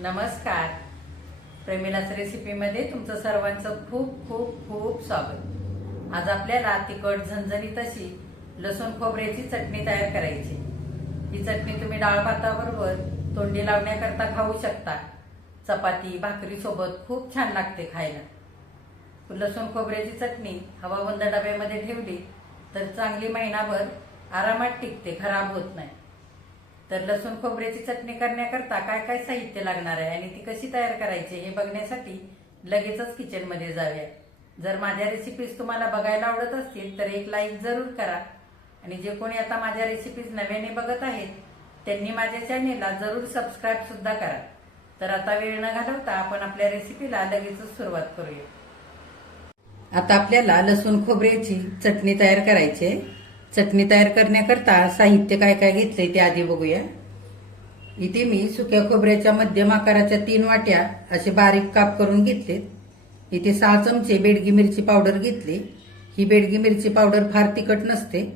नमस्कार. प्रेमिलाच रेसिपीमध्ये तुमचं सर्वांचं खूप खूप खूप स्वागत. आज आपल्याला तिखट झणझणीत अशी लसूण खोबऱ्याची चटणी तयार करायची. ही चटणी तुम्ही डाळ भाताबरोबर तोंडी लावण्याकरता खाऊ शकता. चपाती भाकरी सोबत खूप छान लागते खायला. लसूण खोबऱ्याची चटणी हवाबंद डब्यामध्ये ठेवली तर चांगली महिनाभर आरामात टिकते खराब होत नाही. तर लसूण खोबऱ्याची चटणी करण्याकरता काय काय साहित्य लागणार आहे आणि ती कशी तयार करायची हे बघण्यासाठी लगेचच किचनमध्ये जाऊया. जर माझ्या रेसिपीज तुम्हाला बघायला आवडत असतील तर एक लाईक जरूर करा. आणि जे कोणी आता माझ्या रेसिपीज नव्याने बघत आहेत त्यांनी माझ्या चॅनेलला जरूर सबस्क्राईब सुद्धा करा. तर आता वेळ न घालवता आपण आपल्या रेसिपीला लगेचच सुरुवात करूया. आता आपल्याला लसूण खोबऱ्याची चटणी तयार करायची आहे. चटणी तयार करण्याकरता साहित्य काय काय घेतलंय ते आधी बघूया. इथे मी सुक्या खोबऱ्याच्या मध्यम आकाराच्या तीन वाट्या असे बारीक काप करून घेतलेत. इथे सहा चमचे बेडगी मिरची पावडर घेतली. ही बेडगी मिरची पावडर फार तिखट नसते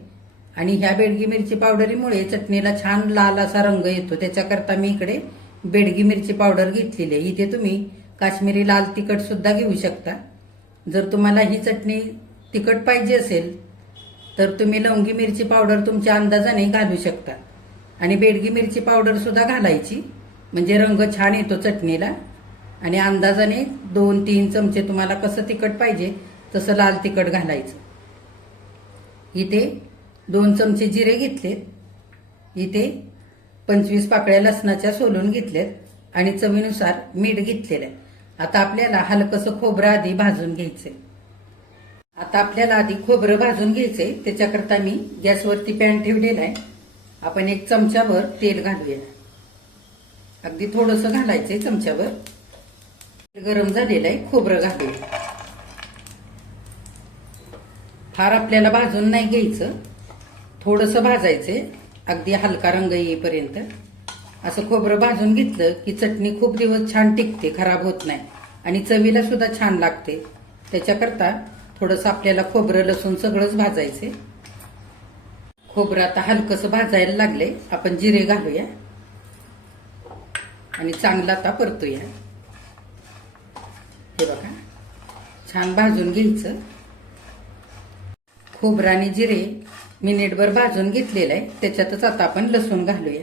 आणि ह्या बेडगी मिरची पावडरीमुळे चटणीला छान लाल असा रंग येतो. त्याच्याकरता मी इकडे बेडगी मिरची पावडर घेतलेली आहे. इथे तुम्ही काश्मीरी लाल तिखट सुद्धा घेऊ शकता. जर तुम्हाला ही चटणी तिखट पाहिजे असेल तर तुम्ही लवंगी मिरची पावडर तुमच्या अंदाजाने घालू शकता. आणि बेडगी मिरची पावडर सुद्धा घालायची. म्हणजे रंग छान येतो चटणीला. आणि अंदाजाने दोन तीन चमचे तुम्हाला कसं तिखट पाहिजे तसं लाल तिखट घालायचं. इथे दोन चमचे जिरे घेतलेत. इथे पंचवीस पाकळ्या लसणाच्या सोलून घेतल्यात आणि चवीनुसार मीठ घेतलेलं आहे. आता आपल्याला हलकसं खोबरं आधी भाजून घ्यायचंय. आता आपल्याला आधी खोबरं भाजून घ्यायचंय. त्याच्याकरता मी गॅसवरती पॅन ठेवलेला आहे. आपण एक चमच्यावर तेल घालूया. अगदी थोडंसं घालायचंय चमच्यावर गरम झालेलं आहे खोबरं घालूया. फार आपल्याला भाजून नाही घ्यायचं. थोडंसं भाजायचंय. अगदी हलका रंग येईपर्यंत. असं खोबरं भाजून घेतलं की चटणी खूप दिवस छान टिकते खराब होत नाही. आणि चवीला सुद्धा छान लागते. त्याच्याकरता थोडंसं आपल्याला खोबरं लसूण सगळंच भाजायचे खोबरं आता हलकंसं भाजायला लागले आपण जिरे घालूया. आणि चांगलं आता परतूया. हे बघा. छान भाजून घ्यायचं. खोबरं आणि जिरे मिनिटभर भाजून घेतलेलं आहे. त्याच्यातच आता आपण लसूण घालूया.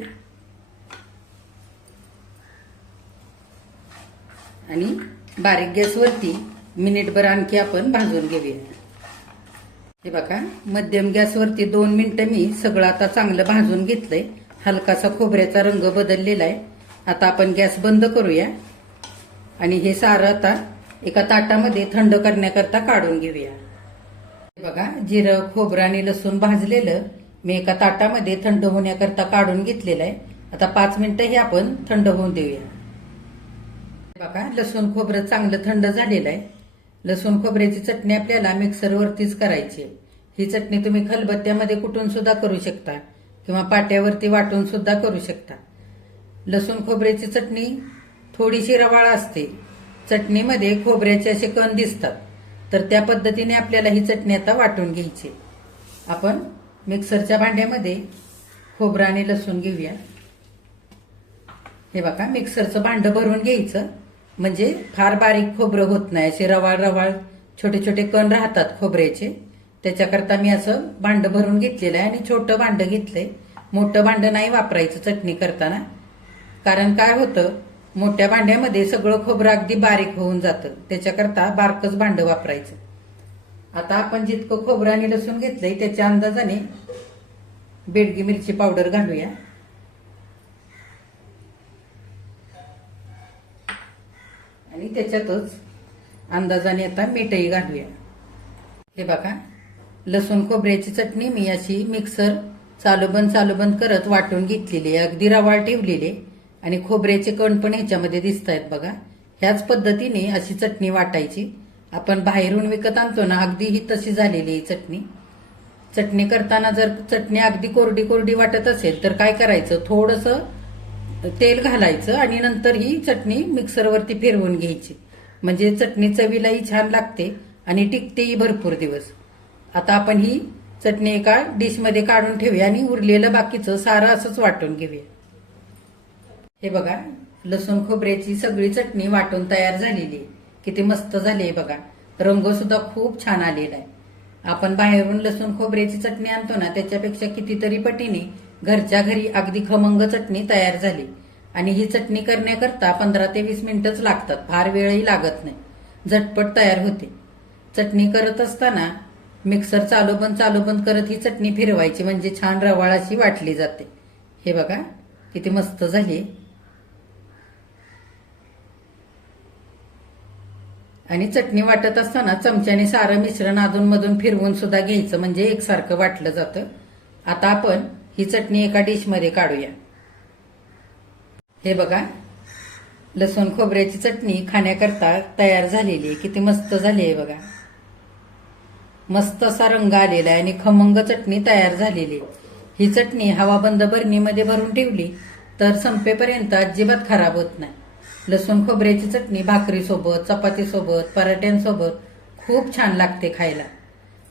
आणि बारीक गॅसवरती मिनिटभर आणखी आपण भाजून घेऊया. हे बघा मध्यम गॅसवरती दोन मिनिटं मी सगळं आता चांगलं भाजून घेतलंय. हलकासा खोबऱ्याचा रंग बदललेला आहे. आता आपण गॅस बंद करूया. आणि हे सारं आता एका ताटामध्ये थंड करण्याकरता काढून घेऊया. हे बघा जिरं खोबरं आणि लसूण भाजलेलं मी एका ताटामध्ये थंड होण्याकरता काढून घेतलेलं आहे. आता पाच मिनिटं हे आपण थंड होऊन देऊया. बघा लसूण खोबरं चांगलं थंड झालेलं आहे. लसूण खोबऱ्याची चटणी आपल्याला मिक्सरवरतीच करायची. आहे ही चटणी तुम्ही खलबत्त्यामध्ये कुटून सुद्धा करू शकता किंवा पाट्यावरती वाटून सुद्धा करू शकता. लसूण खोबऱ्याची चटणी थोडीशी रवाळ असते. चटणीमध्ये खोबऱ्याचे असे कण दिसतात. तर त्या पद्धतीने आपल्याला ही चटणी आता वाटून घ्यायची. आपण मिक्सरच्या भांड्यामध्ये खोबरं आणि लसूण घेऊया. हे बघा मिक्सरचं भांडं भरून घ्यायचं. म्हणजे फार बारीक खोबरं होत नाही. असे रवाळ रवाळ छोटे छोटे कण राहतात खोबऱ्याचे. त्याच्याकरता मी असं भांडं भरून घेतलेलं आहे आणि छोटं भांडं घेतलंय. मोठं भांडं नाही वापरायचं चटणी करताना. कारण काय होतं? मोठ्या भांड्यामध्ये सगळं खोबरं अगदी बारीक होऊन जातं. त्याच्याकरता बारकच भांडं वापरायचं. आता आपण जितकं खोबरं आणि लसूण घेतलंय त्याच्या अंदाजाने बेडगी मिरची पावडर घालूया. आणि त्याच्यातच अंदाजाने आता मीठही घालूया. हे बघा लसूण खोबऱ्याची चटणी मी अशी मिक्सर चालूबंद चालूबंद करत वाटून घेतलेली आहे. अगदी रवाळ ठेवलेली आणि खोबऱ्याचे कण पण ह्याच्यामध्ये दिसत आहेत बघा. ह्याच पद्धतीने अशी चटणी वाटायची. आपण बाहेरून विकत आणतो ना अगदी ही तशी झालेली आहे चटणी. चटणी करताना जर चटणी अगदी कोरडी कोरडी वाटत असेल तर काय करायचं? थोडंसं तेल घालायचं आणि नंतर ही चटणी मिक्सरवरती फिरवून घ्यायची. म्हणजे चटणी चवीलाही छान लागते आणि टिकतेही भरपूर दिवस. आता आपण ही चटणी एका डिशमध्ये काढून ठेवूया आणि उरलेलं बाकीचं सारं असंच वाटून घेऊया. हे बघा लसूण खोबऱ्याची सगळी चटणी वाटून तयार झालेली आहे. किती मस्त झाली आहे बघा. रंग सुद्धा खूप छान आलेला आहे. आपण बाहेरून लसूण खोबऱ्याची चटणी आणतो ना त्याच्यापेक्षा कितीतरी पटीने घरच्या घरी अगदी खमंग चटणी तयार झाली. आणि ही चटणी करण्याकरता पंधरा ते वीस मिनिटच लागतात. फार वेळही लागत नाही. झटपट तयार होते. चटणी करत असताना मिक्सर चालू बंद चालू बंद करत ही चटणी फिरवायची. म्हणजे छान रवाळाशी वाटली जाते. हे बघा किती मस्त झाली. आणि चटणी वाटत असताना चमच्याने सारं मिश्रण अधूनमधून फिरवून सुद्धा घ्यायचं. म्हणजे एकसारखं वाटलं जातं. आता आपण ही चटणी एका डिशमध्ये काढूया. हे बघा. लसूण खोबऱ्याची चटणी खाण्याकरता तयार झालेली आहे. किती मस्त झाली आहे बघा. मस्त असा रंग आलेला आहे आणि खमंग चटणी तयार झालेली आहे. ही चटणी हवाबंद बरणीमध्ये भरून ठेवली तर संपेपर्यंत अजिबात खराब होत नाही. लसूण खोबऱ्याची चटणी भाकरीसोबत चपातीसोबत पराठ्यांसोबत खूप छान लागते खायला.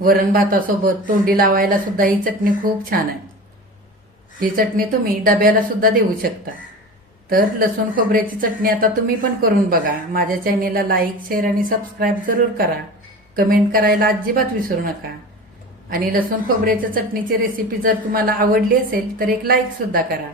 वरण भातासोबत तोंडी लावायला सुद्धा ही चटणी खूप छान आहे. ही चटणी तुम्ही डब्याला सुद्धा देऊ शकता. तर लसूण खोबऱ्याची चटणी आता तुम्ही पण करून बघा. माझ्या चॅनेलला लाईक शेअर आणि सबस्क्राईब जरूर करा. कमेंट करायला अजिबात विसरू नका. आणि लसूण खोबऱ्याच्या चटणीची रेसिपी जर तुम्हाला आवडली असेल तर एक लाईक सुद्धा करा.